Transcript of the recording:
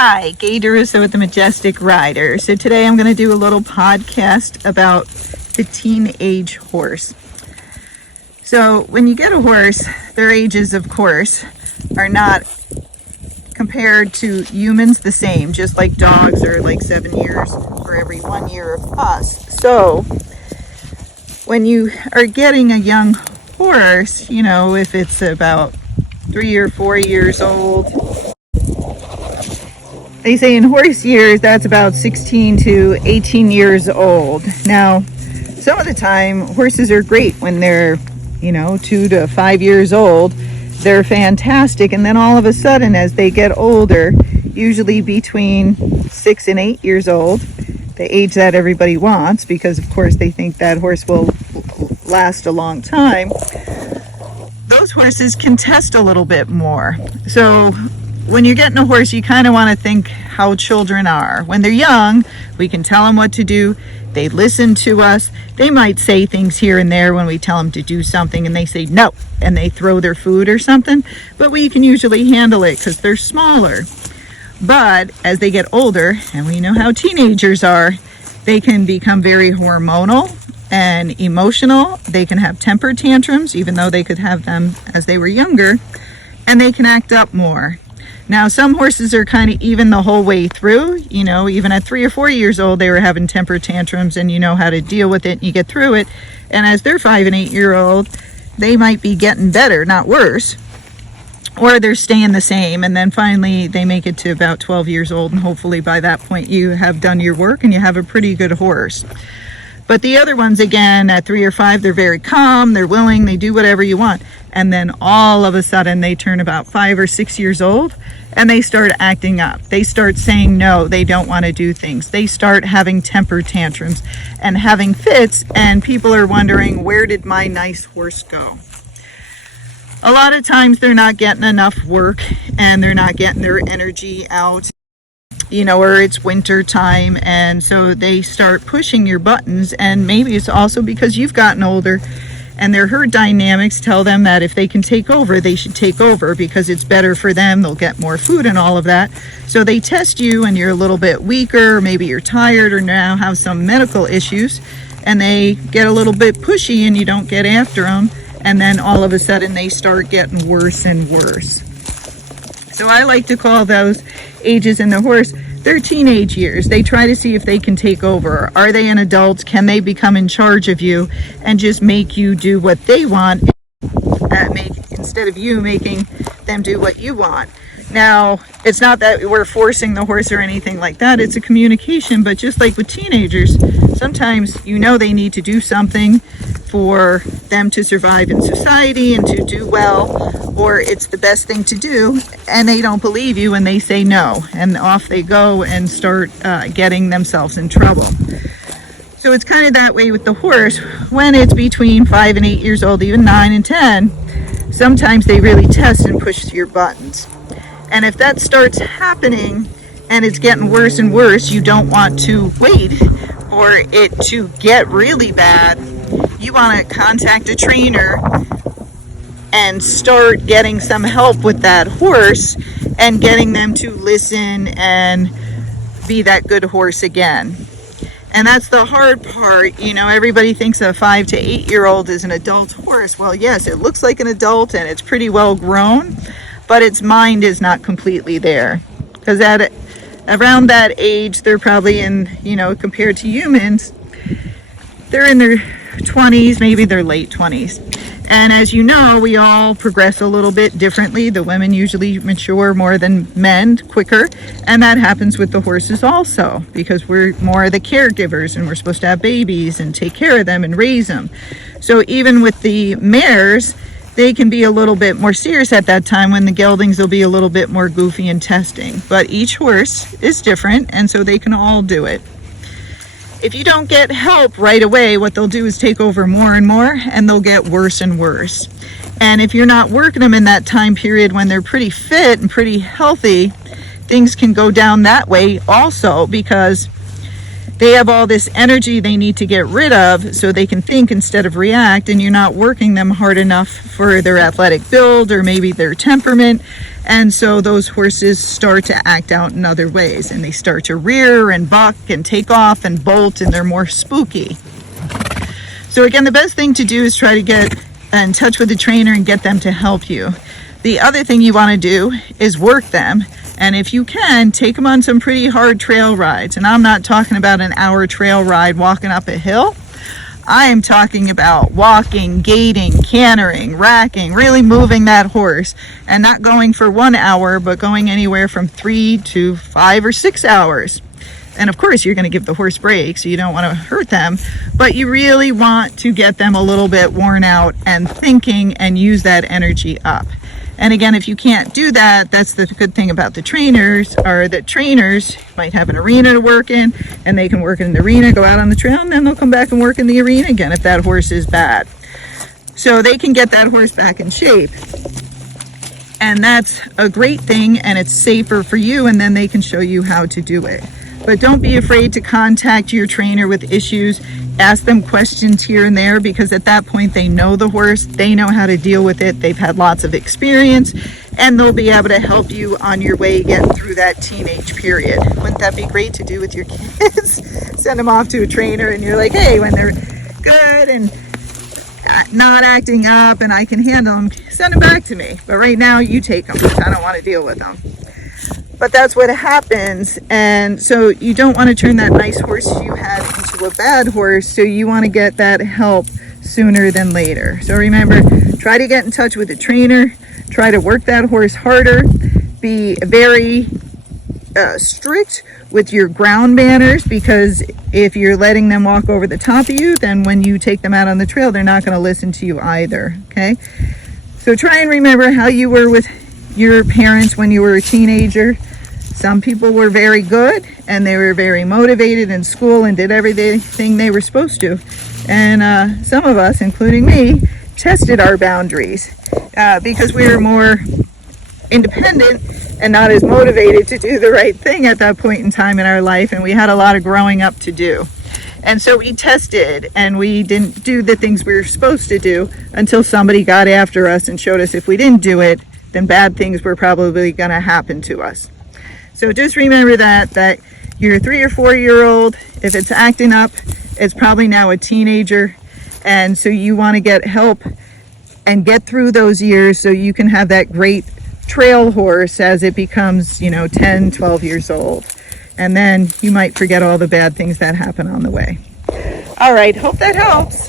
Hi, Gaye DeRusso with the Majestic Rider. So today I'm going to do a little podcast about the teenage horse. So when you get a horse, their ages, of course, are not compared to humans the same, just like dogs are like 7 years for every 1 year of us. So when you are getting a young horse, you know, if it's about 3 or 4 years old, they say in horse years, that's about 16 to 18 years old. Now, some of the time, horses are great when they're, 2 to 5 years old. They're fantastic. And then all of a sudden, as they get older, usually between 6 and 8 years old, the age that everybody wants, because of course they think that horse will last a long time, those horses can test a little bit more. So when you're getting a horse, you kind of want to think how children are. When they're young, we can tell them what to do. They listen to us. They might say things here and there when we tell them to do something and they say no, and they throw their food or something. But we can usually handle it because they're smaller. But as they get older, and we know how teenagers are, they can become very hormonal and emotional. They can have temper tantrums, even though they could have them as they were younger, and they can act up more. Now, some horses are kind of even the whole way through. Even at 3 or 4 years old, they were having temper tantrums, and you know how to deal with it, and you get through it. And as they're 5 and 8 year old, they might be getting better, not worse, or they're staying the same. And then finally, they make it to about 12 years old, and hopefully by that point, you have done your work and you have a pretty good horse. But the other ones, again, at 3 or 5, they're very calm, they're willing, they do whatever you want. And then all of a sudden they turn about 5 or 6 years old and they start acting up. They start saying no, they don't want to do things. They start having temper tantrums and having fits, and people are wondering, where did my nice horse go? A lot of times they're not getting enough work and they're not getting their energy out. Or it's winter time, and so they start pushing your buttons. And maybe it's also because you've gotten older and their herd dynamics tell them that if they can take over, they should take over because it's better for them. They'll get more food and all of that. So they test you and you're a little bit weaker, maybe you're tired or now have some medical issues, and they get a little bit pushy and you don't get after them. And then all of a sudden they start getting worse and worse. So I like to call those ages in the horse, they're teenage years. They try to see if they can take over. Are they an adult? Can they become in charge of you and just make you do what they want instead of you making them do what you want? Now, it's not that we're forcing the horse or anything like that. It's a communication, but just like with teenagers, sometimes they need to do something for them to survive in society and to do well, or it's the best thing to do, and they don't believe you and they say no, and off they go and start getting themselves in trouble. So it's kind of that way with the horse. When it's between 5 and 8 years old, even 9 and 10, sometimes they really test and push your buttons. And if that starts happening and it's getting worse and worse, you don't want to wait for it to get really bad. You want to contact a trainer and start getting some help with that horse and getting them to listen and be that good horse again. And that's the hard part. Everybody thinks a 5 to 8 year old is an adult horse. Well, yes, it looks like an adult and it's pretty well grown, but its mind is not completely there. Because around that age, they're probably in, compared to humans, they're in their 20s, maybe their late 20s. And as you know, we all progress a little bit differently. The women usually mature more than men, quicker. And that happens with the horses also, because we're more the caregivers and we're supposed to have babies and take care of them and raise them. So even with the mares, they can be a little bit more serious at that time when the geldings will be a little bit more goofy in testing. But each horse is different, and so they can all do it. If you don't get help right away, what they'll do is take over more and more, and they'll get worse and worse. And if you're not working them in that time period when they're pretty fit and pretty healthy, things can go down that way also, because they have all this energy they need to get rid of so they can think instead of react, and you're not working them hard enough for their athletic build or maybe their temperament. And so those horses start to act out in other ways, and they start to rear and buck and take off and bolt, and they're more spooky. So again, the best thing to do is try to get in touch with the trainer and get them to help you. The other thing you want to do is work them. And if you can, take them on some pretty hard trail rides. And I'm not talking about an hour trail ride walking up a hill. I am talking about walking, gaiting, cantering, racking, really moving that horse, and not going for 1 hour, but going anywhere from 3 to 5 or 6 hours. And of course, you're going to give the horse breaks, so you don't want to hurt them, but you really want to get them a little bit worn out and thinking and use that energy up. And again, if you can't do that, that's the good thing about the trainers, are that trainers might have an arena to work in, and they can work in the arena, go out on the trail, and then they'll come back and work in the arena again if that horse is bad. So they can get that horse back in shape. And that's a great thing, and it's safer for you, and then they can show you how to do it. But don't be afraid to contact your trainer with issues. Ask them questions here and there, because at that point they know the horse, they know how to deal with it, they've had lots of experience, and they'll be able to help you on your way getting through that teenage period. Wouldn't that be great to do with your kids? Send them off to a trainer and you're like, hey, when they're good and not acting up and I can handle them, send them back to me. But right now you take them. I don't want to deal with them. But that's what happens. And so you don't want to turn that nice horse you had into a bad horse. So you want to get that help sooner than later. So remember, try to get in touch with a trainer. Try to work that horse harder. Be very strict with your ground manners, because if you're letting them walk over the top of you, then when you take them out on the trail, they're not going to listen to you either. Okay? So try and remember how you were with your parents when you were a teenager. Some people were very good and they were very motivated in school and did everything they were supposed to. And some of us, including me, tested our boundaries because we were more independent and not as motivated to do the right thing at that point in time in our life. And we had a lot of growing up to do. And so we tested and we didn't do the things we were supposed to do until somebody got after us and showed us if we didn't do it, then bad things were probably going to happen to us. So just remember that your 3 or 4 year old, if it's acting up, it's probably now a teenager. And so you want to get help and get through those years so you can have that great trail horse as it becomes, 10, 12 years old. And then you might forget all the bad things that happen on the way. All right, hope that helps.